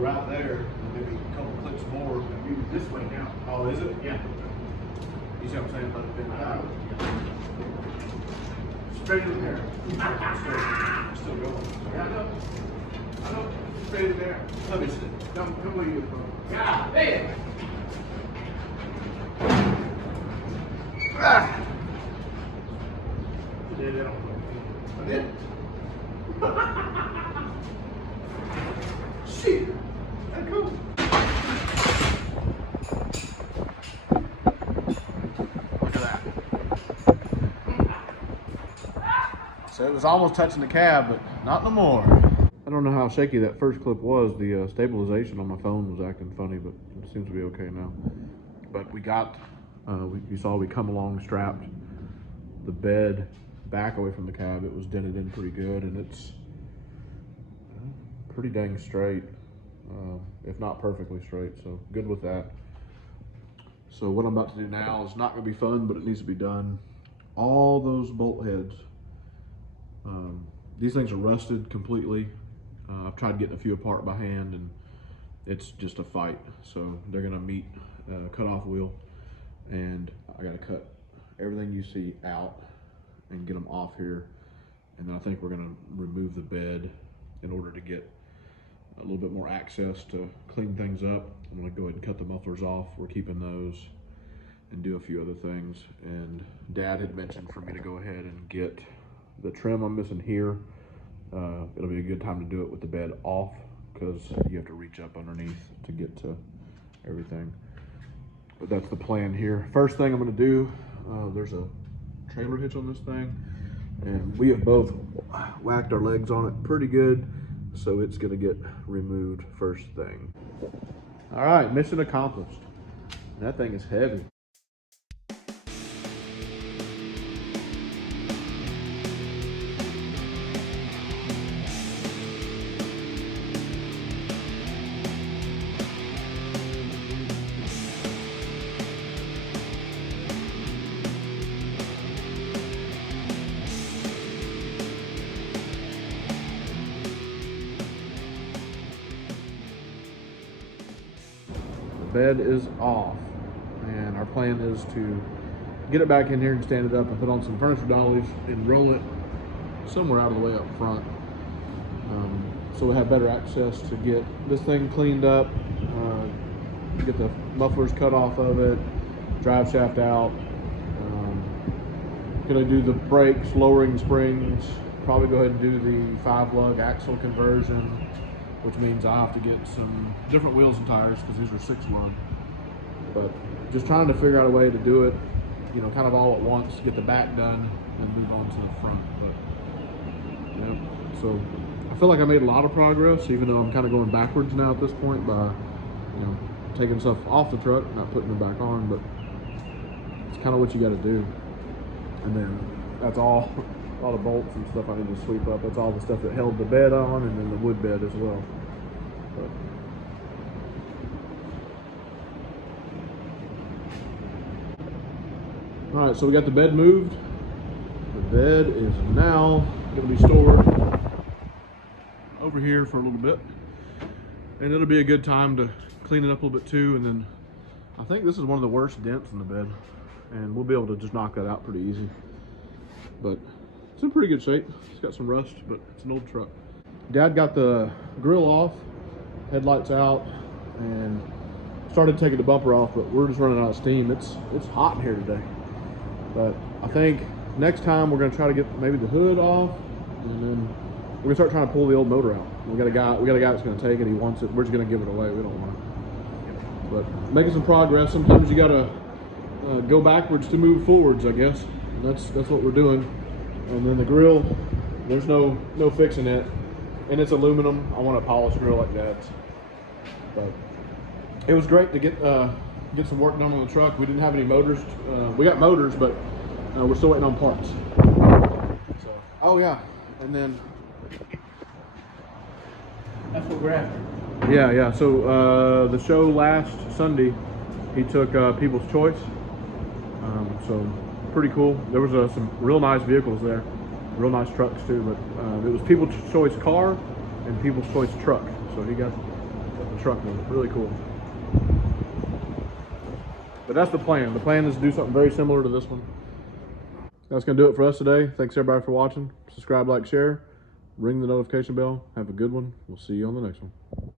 Right there, maybe a couple clicks more. This way now. Oh, is it? Yeah. You see what I'm saying? Let it bend out. Straight in there. Still going. Yeah, I know. I know. Straight in there. Let me see. Come where you from. God damn. Ah. You did it. I did. Shit. Cool. Look at that. So it was almost touching the cab, but not no more. I don't know how shaky that first clip was. The stabilization on my phone was acting funny, but it seems to be okay now. But we got, you saw we come along strapped the bed back away from the cab. It was dented in pretty good, and it's pretty dang straight. If not perfectly straight, so good with that. So what I'm about to do now is not gonna be fun, but it needs to be done. All those bolt heads, these things are rusted completely. I've tried getting a few apart by hand, and it's just a fight. So they're gonna meet cut-off wheel, and I gotta cut everything you see out and get them off here. And then I think we're gonna remove the bed in order to get a little bit more access to clean things up. I'm gonna go ahead and cut the mufflers off. We're keeping those and do a few other things. And Dad had mentioned for me to go ahead and get the trim I'm missing here. It'll be a good time to do it with the bed off, because you have to reach up underneath to get to everything. But that's the plan here. First thing I'm gonna do, there's a trailer hitch on this thing, and we have both whacked our legs on it pretty good. So it's gonna get removed first thing. All right, mission accomplished. That thing is heavy. Bed is off, and our plan is to get it back in here and stand it up and put on some furniture dollies and roll it somewhere out of the way up front, so we have better access to get this thing cleaned up, get the mufflers cut off of it, drive shaft out. Gonna do the brakes, lowering springs, probably go ahead and do the 5-lug axle conversion, which means I have to get some different wheels and tires because these are 6-lug. But just trying to figure out a way to do it, you know, kind of all at once, get the back done and move on to the front. But yeah, so I feel like I made a lot of progress, even though I'm kind of going backwards now at this point by, you know, taking stuff off the truck, not putting it back on, but it's kind of what you got to do. And then that's all the bolts and stuff I need to sweep up. That's all the stuff that held the bed on, and then the wood bed as well. But all right, so we got the bed moved. The bed is now going to be stored over here for a little bit, and it'll be a good time to clean it up a little bit too. And then I think this is one of the worst dents in the bed, and we'll be able to just knock that out pretty easy. But it's in pretty good shape. It's got some rust, but it's an old truck. Dad got the grill off, headlights out, and started taking the bumper off, but we're just running out of steam. It's hot in here today. But I think next time we're gonna try to get maybe the hood off, and then we're gonna start trying to pull the old motor out. We got a guy that's gonna take it. He wants it. We're just gonna give it away. We don't want it. But making some progress. Sometimes you gotta go backwards to move forwards, I guess. And that's what we're doing. And then the grill, there's no fixing it, and it's aluminum. I want a polished grill like that. But it was great to get some work done on the truck. We didn't have any motors. We got motors, but we're still waiting on parts. So, oh yeah, and then That's what we're after. yeah. So the show last Sunday, he took People's Choice. So pretty cool. There was some real nice vehicles there, real nice trucks too. But it was People's Choice car and People's Choice truck. So he got the truck one. Really cool. But that's the plan. The plan is to do something very similar to this one. That's going to do it for us today. Thanks everybody for watching. Subscribe, like, share. Ring the notification bell. Have a good one. We'll see you on the next one.